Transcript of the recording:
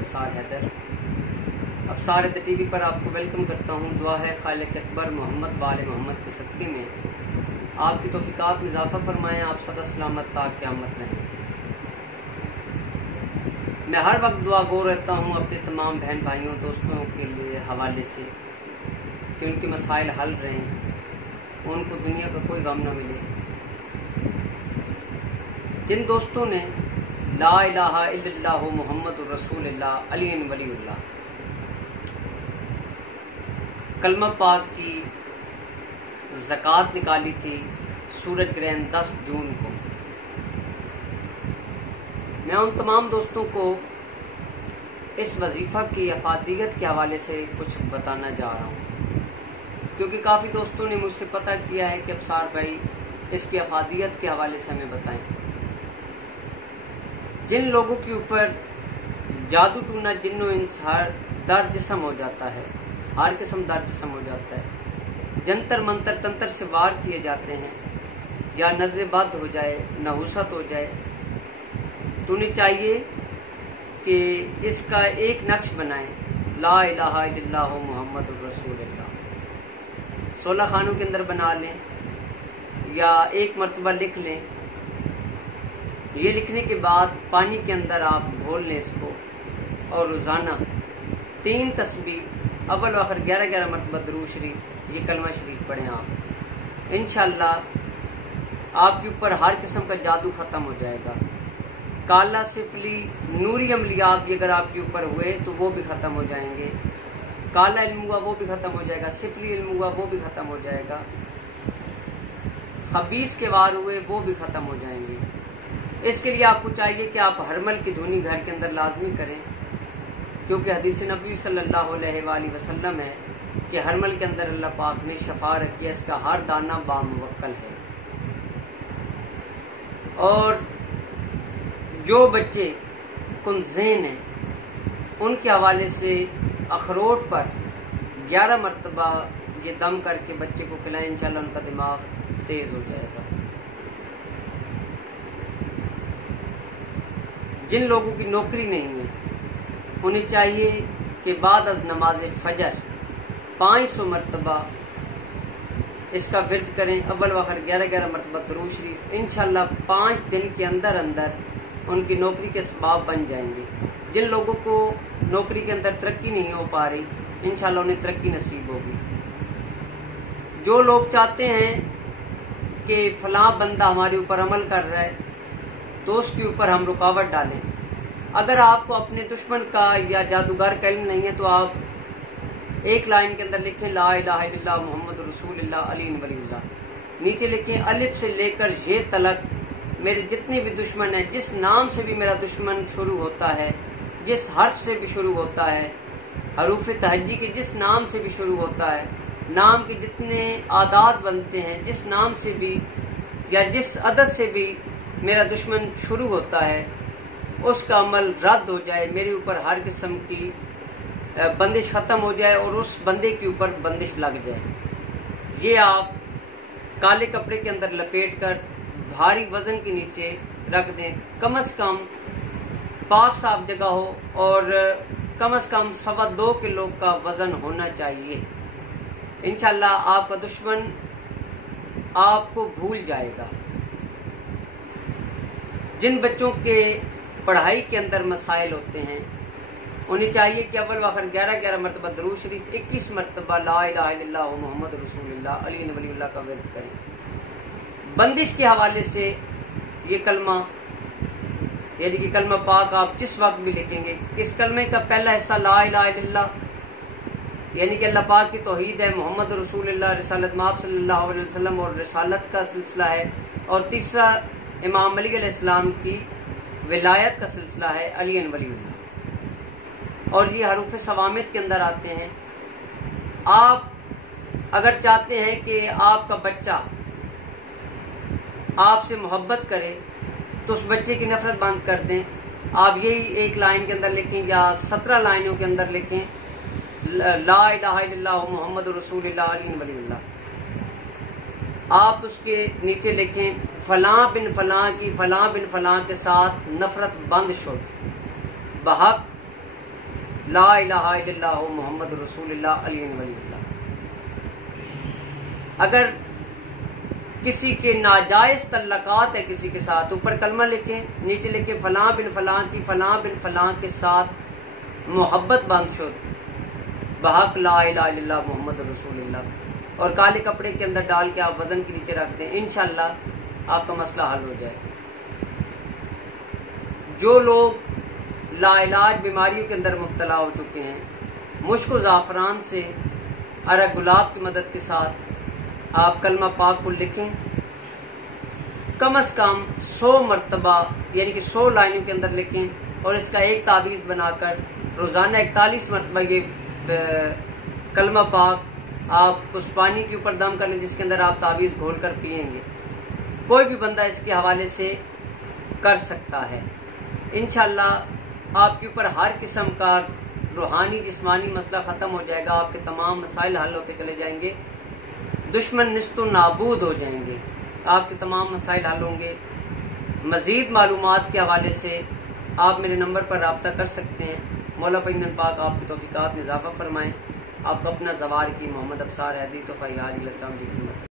अब्सार Haider. अब्सार Haider TV पर आपको welcome करता हूँ। दुआ है खालिक अकबर मोहम्मद वाले मोहम्मद के सदक़े में आपकी तौफ़ीक़ात में इजाफ़ा फरमाएँ, आप सदा सलामत ता क़यामत रहें। मैं हर वक्त दुआ गो रहता हूँ अपने तमाम बहन भाइयों दोस्तों के लिए हवाले से कि उनके मसाइल हल रहें, उनको दुनिया का कोई गम न मिले। जिन दोस्तों ने ला इलाहा इल्लल्लाहु मुहम्मदुर रसूलुल्लाह अली वलीउल्लाह कलमा पाक की ज़कात निकाली थी सूरज ग्रहण 10 जून को, मैं उन तमाम दोस्तों को इस वजीफ़ा की अफादियत के हवाले से कुछ बताना जा रहा हूँ, क्योंकि काफ़ी दोस्तों ने मुझसे पता किया है कि अब्सार भाई इसकी अफादियत के हवाले से हमें बताएं। जिन लोगों के ऊपर जादू टूना जिन्नो इंस हर दर जिस्म हो जाता है, हर किस्म दर जिस्म हो जाता है, जंतर मंतर तंत्र से वार किए जाते हैं या नज़र बद हो जाए, नहुसत हो जाए, तो उन्हें चाहिए कि इसका एक नक्श बनाएं, ला इलाहा इल्लल्लाहु मुहम्मदुर रसूलुल्लाह 16 खानों के अंदर बना लें या एक मरतबा लिख लें। ये लिखने के बाद पानी के अंदर आप घोल लें इसको और रोज़ाना 3 तस्बीह अव्वल आखिर 11-11 मरतबा दरूद शरीफ ये कलमा शरीफ पढ़ें आप। इंशाअल्लाह आपके ऊपर हर किस्म का जादू ख़त्म हो जाएगा। काला सिफली नूरी अमलियात भी अगर आपके ऊपर हुए तो वो भी ख़त्म हो जाएंगे। काला इल्म हुआ वो भी ख़त्म हो जाएगा, सिफली इल्म हुआ वो भी ख़त्म हो जाएगा, खबीस के वार हुए वो भी ख़त्म हो जाएंगे। इसके लिए आपको चाहिए कि आप हरमल की धुनी घर के अंदर लाजमी करें, क्योंकि हदीस नबी सल्लल्लाहु अलैहि वसल्लम है कि हरमल के अंदर अल्लाह पाक ने शफा रखी है, इसका हर दाना बामुवक्कल है। और जो बच्चे कुंज़ेन हैं उनके हवाले से अखरोट पर 11 मरतबा ये दम करके बच्चे को खिलाएं, इंशाल्लाह उनका दिमाग तेज हो जाएगा। जिन लोगों की नौकरी नहीं है उन्हें चाहिए कि बाद अज नमाज फजर 500 मरतबा इसका विर्द करें, अव्वल आखिर 11-11 मरतबा दरूद शरीफ। इंशाल्लाह 5 दिन के अंदर अंदर उनकी नौकरी के असबाब बन जाएंगे। जिन लोगों को नौकरी के अंदर तरक्की नहीं हो पा रही, इंशाल्लाह उन्हें तरक्की नसीब होगी। जो लोग चाहते हैं कि फलां बंदा हमारे ऊपर अमल कर रहा है तो उसके ऊपर हम रुकावट डालें, अगर आपको अपने दुश्मन का या जादूगर का इल्म नहीं है तो आप एक लाइन के अंदर लिखें ला इलाहा इल्लल्लाह मुहम्मदुर रसूलुल्लाह अली वलीउल्लाह, नीचे लिखें अलिफ से लेकर ये तलक मेरे जितने भी दुश्मन हैं, जिस नाम से भी मेरा दुश्मन शुरू होता है, जिस हर्फ से भी शुरू होता है, हरूफ तहज्जी के जिस नाम से भी शुरू होता है, नाम के जितने आदात बनते हैं, जिस नाम से भी या जिस अदद से भी मेरा दुश्मन शुरू होता है, उसका अमल रद्द हो जाए, मेरे ऊपर हर किस्म की बंदिश ख़त्म हो जाए और उस बंदे के ऊपर बंदिश लग जाए। ये आप काले कपड़े के अंदर लपेट कर भारी वजन के नीचे रख दें, कम से कम पाक साफ जगह हो और कम से कम 2.25 किलो का वजन होना चाहिए। इंशाल्लाह आपका दुश्मन आपको भूल जाएगा। जिन बच्चों के पढ़ाई के अंदर मसाइल होते हैं उन्हें चाहिए कि अव्वल आखिर 11-11 मरतबा दरूद शरीफ 21 मरतबा ला इलाहा इल्लल्लाहु मुहम्मदुर रसूलुल्लाह अली वलीउल्लाह का विर्द करें। बंदिश के हवाले से ये कलमा यानी कि कलमा पाक आप जिस वक्त भी लिखेंगे, इस कलमे का पहला हिस्सा ला इलाहा इल्लल्लाह यानी कि अल्लाह पाक की तौहीद है, मोहम्मद रसूलुल्लाह रिसालत माब सल्लल्लाहु अलैहि वसल्लम और रिसालत का सिलसिला है, और तीसरा इमाम अली अलैहिस्सलाम की विलायत का सिलसिला है अली वलीउल्लाह, और ये हरूफ सवामित के अंदर आते हैं। आप अगर चाहते हैं कि आपका बच्चा आपसे मोहब्बत करे तो उस बच्चे की नफरत बंद कर दें। आप यही एक लाइन के अंदर लिखें या 17 लाइनों के अंदर लिखें ला इलाहा इल्लल्लाह मुहम्मदुर रसूलुल्लाह अली वलीउल्लाह। आप उसके नीचे लिखें फलां बिन फलां की फलां बिन फलां के साथ नफरत बंद शुद बहक ला इलाहा इल्लल्लाहु मुहम्मद रसूलुल्लाह अली वलीउल्लाह। अगर किसी के नाजायज तल्लकात है किसी के साथ, ऊपर कलमा लिखें, नीचे लिखें फलां बिन फलां की फलां बिन फलां के साथ मोहब्बत बांधशुद बहक ला इलाहा इल्लल्लाह मुहम्मद रसूलुल्लाह, और काले कपड़े के अंदर डाल के आप वजन के नीचे रख दें, इंशाअल्लाह आपका मसला हल हो जाए। जो लोग लाइलाज बीमारियों के अंदर मुब्तला हो चुके हैं, मुश्क ज़ाफ़रान से अरग गुलाब की मदद के साथ आप कलमा पाक को लिखें, कम से कम 100 मरतबा यानी कि 100 लाइनों के अंदर लिखें, और इसका एक तावीज़ बनाकर रोज़ाना 41 मरतबा ये कलमा पाक आप उस पानी के ऊपर दम कर लें जिसके अंदर आप तावीज़ घोल कर पिएंगे। कोई भी बंदा इसके हवाले से कर सकता है। इंशाअल्लाह आपके ऊपर हर किस्म का रूहानी जिस्मानी मसला ख़त्म हो जाएगा, आपके तमाम मसाइल हल होते चले जाएंगे, दुश्मन निस्तो नाबूद हो जाएंगे, आपके तमाम मसाइल हल होंगे। मज़ीद मालूमात के हवाले से आप मेरे नंबर पर रब्ता कर सकते हैं। मौला पैगंबर पाक आपकी तौफीकात में इजाफ़ा फरमाएँ। आपका अपना ज़वार की मोहम्मद अब्सार हैदी तोफ़ा अलैहि सलाम की कीमत।